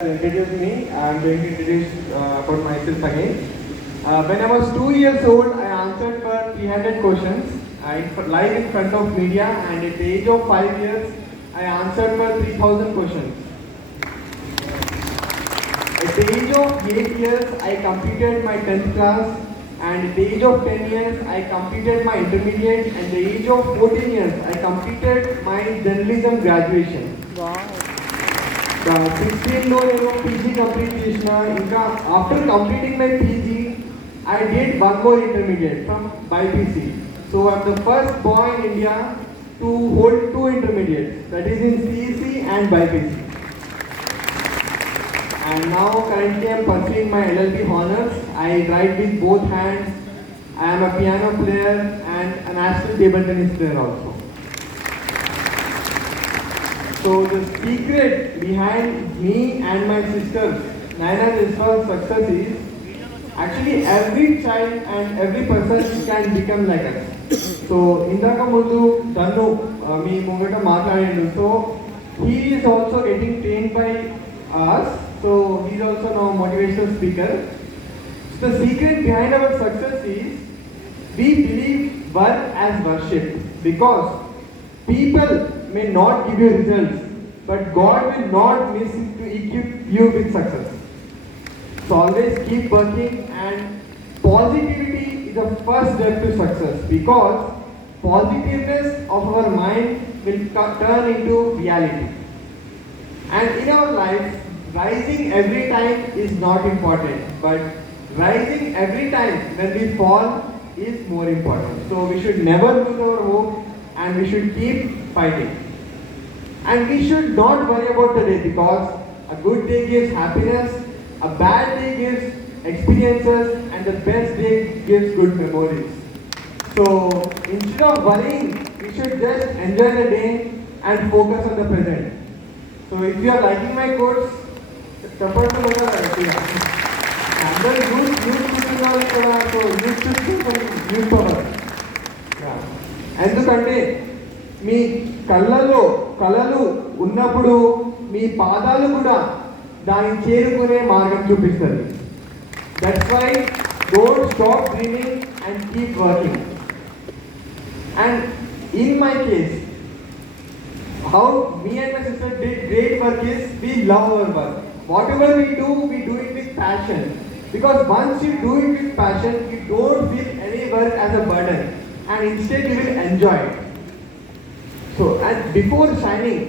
Introduce me. I'm going to introduce about myself again. When I was 2 years old, I answered for 300 questions live in front of media, and at the age of 5 years, I answered for 3,000 questions. At the age of 8 years, I completed my 10th class, and at the age of 10 years, I completed my intermediate, and at the age of 14 years, I completed my journalism graduation. Wow. 16 లో నేను PG complete చేసిన. ఇంకా after completing my PG I did one more intermediate from BiPC. So I'm the first boy in India to hold two intermediates, that is in CEC and BiPC. And now currently I am pursuing my LLB honors. I write with both hands. I am a piano player and a national table tennis player also. So the secret behind me and my sisters Naina Jaiswal's success is actually every child and every person can become like us. So indaka mundu Danu me mungata maatladindu. So he is also getting trained by us. So he is also now motivational speaker. So the secret behind our success is we believe work as worship, because people may not give you results, but God will not miss to equip you with success. So always keep working, and positivity is the first step to success, because positiveness of our mind will turn into reality. And in our life, rising every time is not important, but rising every time when we fall is more important. So we should never lose our hope, and we should keep fighting. And we should not worry about the day, because a good day gives happiness, a bad day gives experiences, and the best day gives good memories. So instead of worrying, we should just enjoy the day and focus on the present. So if you are liking my quotes, support the local idea. Under youth కూర్చున్నారు ఇక్కడ. So youth youth power. ఎందుకంటే మీ కళ్ళలో కళలు ఉన్నప్పుడు మీ పాదాలు కూడా దాన్ని చేరుకునే మార్గం చూపిస్తుంది. That's why don't stop dreaming and keep working. And in my case, how me and my sister did great work is we love our work. Whatever we do it with passion. Because once you do it with passion, you don't feel any work as a burden, and instead you will enjoy it. So, and before shining,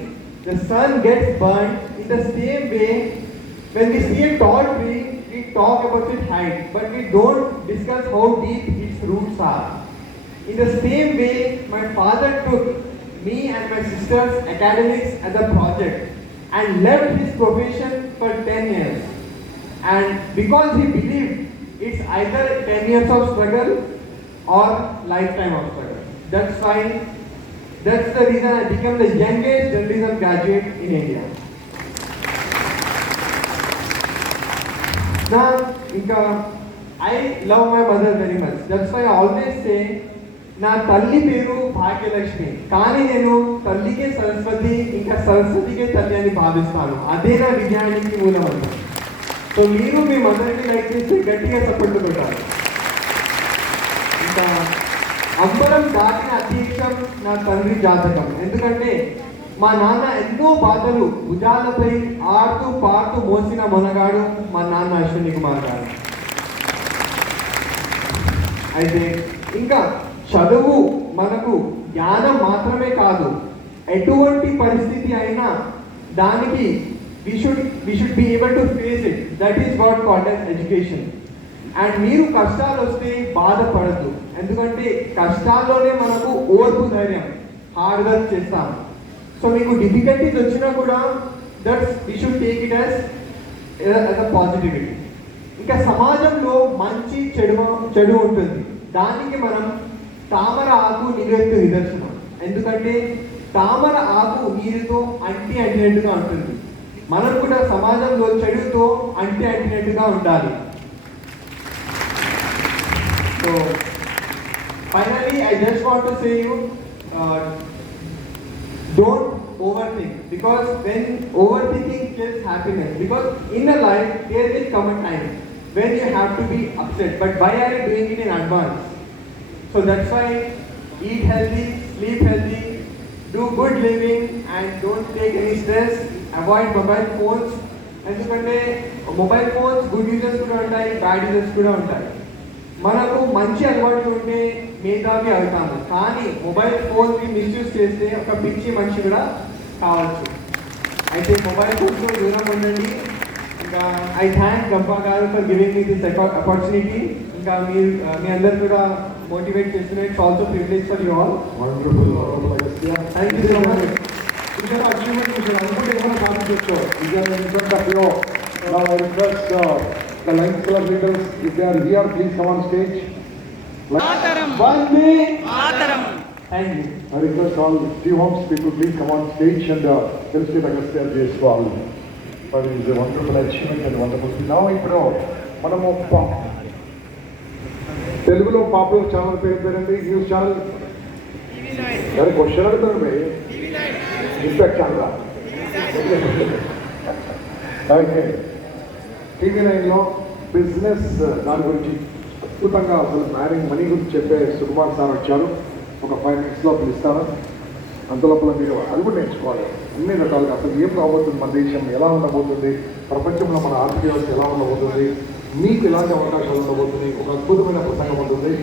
the sun gets burned. In the same way, when we see a tall tree, we talk about its height, but we don't discuss how deep its roots are. In the same way, my father took me and my sister's academics as a project and left his profession for 10 years. And because he believed it's either 10 years of struggle or lifetime of struggle. That's the reason I became the youngest journalism graduate in India. Now, I love my mother very much. That's why I always say, నా తల్లి పేరు భాగ్యలక్ష్మి, కానీ నేను తల్లికే సరస్వతి, ఇంకా సరస్వతికే తల్లి అని భావిస్తాను. అదే నా విజయానికి మూలం అంట. సో మీరు మీ మదర్ని లైక్ చేస్తే గట్టిగా సపోర్ట్ పెట్టాలి. ఇంకా అంబరం దాటిన అతీక్షం నా తండ్రి జాతకం. ఎందుకంటే మా నాన్న ఎన్నో బాధలు భుజాలపై ఆడుతూ పాడుతూ మోసిన మొనగాడు మా నాన్న అశ్విని కుమార్ గారు. అయితే ఇంకా చదువు మనకు జ్ఞానం మాత్రమే కాదు, ఎటువంటి పరిస్థితి అయినా దానికి we should be able to face it. That is what called as education. And మీరు కష్టాలు వస్తే బాధపడద్దు, ఎందుకంటే కష్టాల్లోనే మనకు ఓర్పు ధైర్యం, హార్డ్ వర్క్ చేస్తాం. సో మీకు డిఫికల్టీస్ వచ్చినా కూడా we should take it as a positivity. ఇంకా సమాజంలో మంచి చెడు ఉంటుంది. దానికి మనం తామర ఆకు నీరెత్తు నిదర్శనం. ఎందుకంటే తామర ఆకు నీరుతో అంటినట్టుగా ఉంటుంది. మనం కూడా సమాజంలో చెడుతో అంటినట్టుగా ఉండాలి. So finally I just want to say you, don't overthink, because when overthinking kills happiness, because in a life there will come a time when you have to be upset, but why are you doing it in advance? So that's why eat healthy, sleep healthy, do good living and don't take any stress, avoid mobile phones. ఎందుకంటే mobile phones good uses కూడా ఉంటాయి, bad uses కూడా ఉంటాయి. మనకు మంచి అలవాట్లు ఉంటే మేధావి అవుతాము, కానీ మొబైల్ ఫోన్ని మిస్యూజ్ చేస్తే ఒక పిచ్చి మనిషి కూడా కావచ్చు. అయితే మొబైల్ ఫోన్స్ దూరం ఉండండి. ఇంకా ఐ థ్యాంక్ గంపా గారు for giving me this opportunity. ఇంకా మీరు మీ అందరు కూడా మోటివేట్ చేస్తున్నారు. It's also privilege for you all. Thank you so much. Achievement అనుకుంటే ఏమైనా సాధించవచ్చు. Now I request the Lions Club leaders, if they are here, please come on stage. Vande Mataram. Thank you. I request all few homes people, please come on stage and felicitate Agastya Jaiswal for his wonderful achievement and wonderful. Now ఇప్పుడు మనము తెలుగులో popular channel పేరేంటి? News channel మరి question అడుగుతారు in fact channel okay. TV నైన్లో business దాని గురించి అద్భుతంగా అసలు ప్లానింగ్ మనీ గురించి చెప్పే సుకుమార్ సార్ వచ్చారు. ఒక 5 minutes లోపల ఇస్తారా? అంతలోపల మీరు అది కూడా నేర్చుకోవాలి. అన్ని రకాలుగా అసలు ఏం రాబోతుంది, మన దేశం ఎలా ఉండబోతుంది, ప్రపంచంలో మన ఆర్థిక వ్యవస్థ ఎలా ఉండబోతుంది, మీకు ఎలాంటి అవకాశాలు ఉండబోతుంది, ఒక అద్భుతమైన ప్రసంగం ఉంటుంది.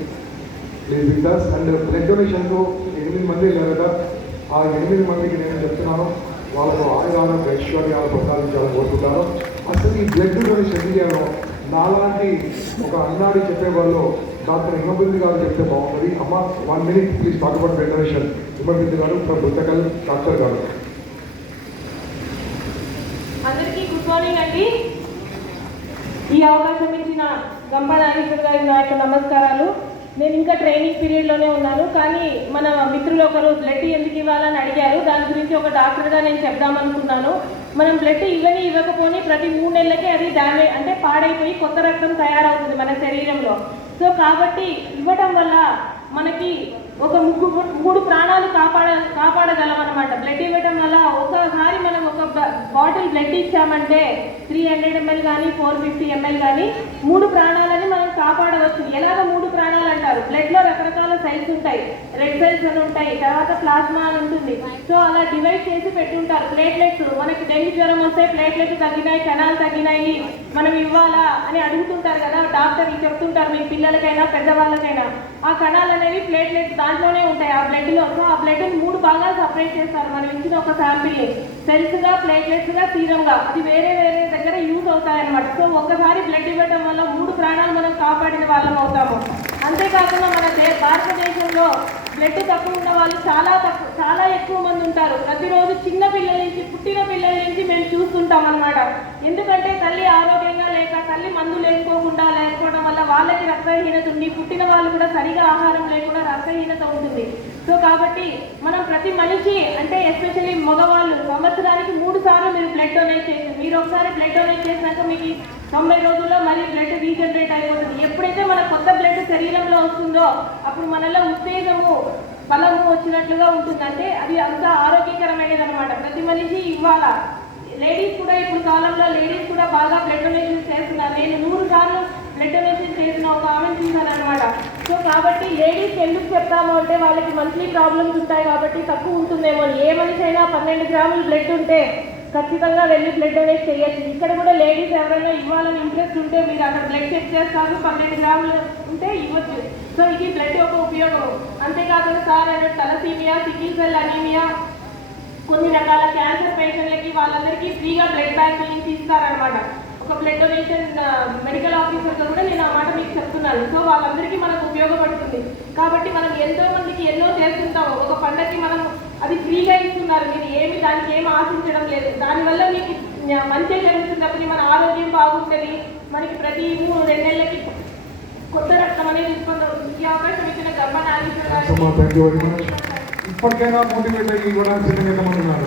Please with us. And blood డొనేషన్కు 8 మంది వెళ్ళారు కదా, ఆ 8 మందికి నేను చెప్తున్నాను, వాళ్ళకు ఆయుధాలను ఐశ్వర్యాలు ప్రసాదించాలని కోరుకుంటాను. అసలు ఈ బ్లడ్ డొనేషన్ ఇండియాలో నాలాంటి ఒక అన్నాడి చెప్పేవాళ్ళు డాక్టర్ హిమబిందు గారు చెప్తే బాగుంటుంది. అమ్మ 1 minute please talk about blood donation. Himabindu గారు ఫ్రమ్ పుస్తకాలు డాక్టర్ గారు. అందరికీ గుడ్ మార్నింగ్ అండి. ఈ అవకాశం ఇచ్చిన గంపా నాగేశ్వర్ గారి నా యొక్క నమస్కారాలు. నేను ఇంకా ట్రైనింగ్ పీరియడ్లోనే ఉన్నాను, కానీ మన మిత్రులు ఒకరు బ్లడ్ ఎందుకు ఇవ్వాలని అడిగారు. దాని గురించి ఒక డాక్టర్గా నేను చెప్దామనుకున్నాను. మనం బ్లడ్ ఇవ్వకపోని ప్రతి 3 నెలలకే అది డ్యామేజ్ అంటే పాడైపోయి కొత్త రక్తం తయారవుతుంది మన శరీరంలో. సో కాబట్టి ఇవ్వటం వల్ల మనకి ఒక 3 ప్రాణాలు కాపాడగలం అనమాట. బ్లడ్ ఇవ్వటం వల్ల ఒకసారి మనం ఒక బాటిల్ బ్లడ్ ఇచ్చామంటే 300 ml కానీ 450 ml కానీ 3 ప్రాణాలని మనం కాపాడవచ్చు. ఎలాగ 3 ప్రాణాలు అంటారు? బ్లడ్లో రకరకాల సెల్స్ ఉంటాయి, రెడ్ సెల్స్ అని ఉంటాయి, తర్వాత ప్లాస్మా అని ఉంటుంది. సో అలా డివైడ్ చేసి పెట్టుంటారు. ప్లేట్లెట్స్, మనకి డెంగ్యూ జ్వరం వస్తే ప్లేట్లెట్స్ తగ్గినాయి, కణాలు తగ్గినాయి, మనం ఇవ్వాలా అని అడుగుతుంటారు కదా డాక్టర్లు, చెప్తుంటారు మీ పిల్లలకైనా పెద్దవాళ్ళకైనా. ఆ కణాలు అనేవి ప్లేట్లెట్స్ దాంట్లోనే ఉంటాయి ఆ బ్లడ్లో. సో ఆ బ్లడ్ని 3 భాగాలు సపరేట్ చేస్తారు. మనం ఇచ్చిన ఒక శాంపిల్ని సెల్స్గా, ప్లేట్లెట్స్గా, సీరంగా, అది వేరే వేరే దగ్గర యూజ్ అవుతాయన్నమాట. సో ఒక్కసారి బ్లడ్ ఇవ్వడం వల్ల 3 ప్రాణాలు మనం కాపాడిన వాళ్ళం అవుతాము. అంతేకాకుండా మన భారతదేశంలో బ్లడ్ తక్కువ ఉన్న వాళ్ళు చాలా ఎక్కువ మంది ఉంటారు. ప్రతిరోజు చిన్న పిల్లల నుంచి, పుట్టిన పిల్లల నుంచి మేము చూస్తుంటాం అన్నమాట. ఎందుకంటే తల్లి ఆరోగ్యంగా లేక, తల్లి మందు లేకపోవడం వల్ల వాళ్ళకి రక్తహీనత ఉంది, పుట్టిన వాళ్ళు కూడా సరిగా ఆహారం లేకుండా రక్తహీనత ఉంటుంది. సో కాబట్టి మనం ప్రతి మనిషి అంటే ఎస్పెషల్లీ మగవాళ్ళు సంవత్సరానికి 3 సార్లు మీరు బ్లడ్ డొనేట్ చేసి, మీరు ఒకసారి బ్లడ్ డొనేట్ చేసినాక మీకు 90 రోజుల్లో మళ్ళీ బ్లడ్ రీజనరేట్ అయిపోతుంది. ఎప్పుడైతే మన కొత్త బ్లడ్ శరీరంలో వస్తుందో అప్పుడు మనలో ఉత్తేజము, బలము వచ్చినట్లుగా ఉంటుంది. అంటే అది అంత ఆరోగ్యకరమైనది అనమాట. ప్రతి మనిషి ఇవ్వాలా. లేడీస్ కూడా ఇప్పుడు కాలంలో లేడీస్ కూడా బాగా బ్లడ్ డొనేషన్ చేస్తున్నారు. నేను 100 సార్లు బ్లడ్ డొనేషన్ చేసిన ఒక ఆమెను చూశాను అనమాట. సో కాబట్టి లేడీస్ ఎందుకు చెప్తాము అంటే వాళ్ళకి మంత్లీ ప్రాబ్లమ్స్ ఉంటాయి కాబట్టి తక్కువ ఉంటుందేమో. ఏ మనిషి అయినా 12 గ్రాములు బ్లడ్ ఉంటే ఖచ్చితంగా వెళ్ళి బ్లడ్ డొనేట్ చేయొచ్చు. ఇక్కడ కూడా లేడీస్ ఎవరైనా ఇవ్వాలని ఇంట్రెస్ట్ ఉంటే మీరు అక్కడ బ్లడ్ చెక్ చేస్తారు, 12 గ్రాములు ఉంటే ఇవ్వచ్చు. సో ఇది బ్లడ్ యొక్క ఉపయోగం. అంతేకాకుండా సార్ అంటే తలసీమియా, సికిల్ సెల్ అనీమియా, కొన్ని రకాల క్యాన్సర్ పేషెంట్లకి వాళ్ళందరికీ ఫ్రీగా బ్లడ్ బ్యాంక్ నుంచి ఇస్తారనమాట. ఒక బ్లడ్ డొనేషన్ మెడికల్ ఆఫీసర్తో కూడా నేను ఆ మాట మీకు చెప్తున్నాను. సో వాళ్ళందరికీ మనకు ఉపయోగపడుతుంది. కాబట్టి మనం ఎంతో మందికి ఎన్నో చేస్తుంటాము. ఒక పండగకి మనం అది ఫ్రీగా ఇస్తున్నారు, మీరు దానికి ఏమి ఆశించడం లేదు. దానివల్ల మీకు మంచి జరుగుతున్నప్పుడు మన ఆరోగ్యం బాగుంటుంది. మనకి ప్రతి 2 నెలలకి కొత్త రక్తం అనేది ఉత్పత్తి అవుతుంది. ఈ అవకాశం ఇచ్చిన గంపా నాగేశ్వర గారు ఇప్పటికైనా మోటివేట్ అయ్యి కూడా సిద్ధంగా ఉన్నారు.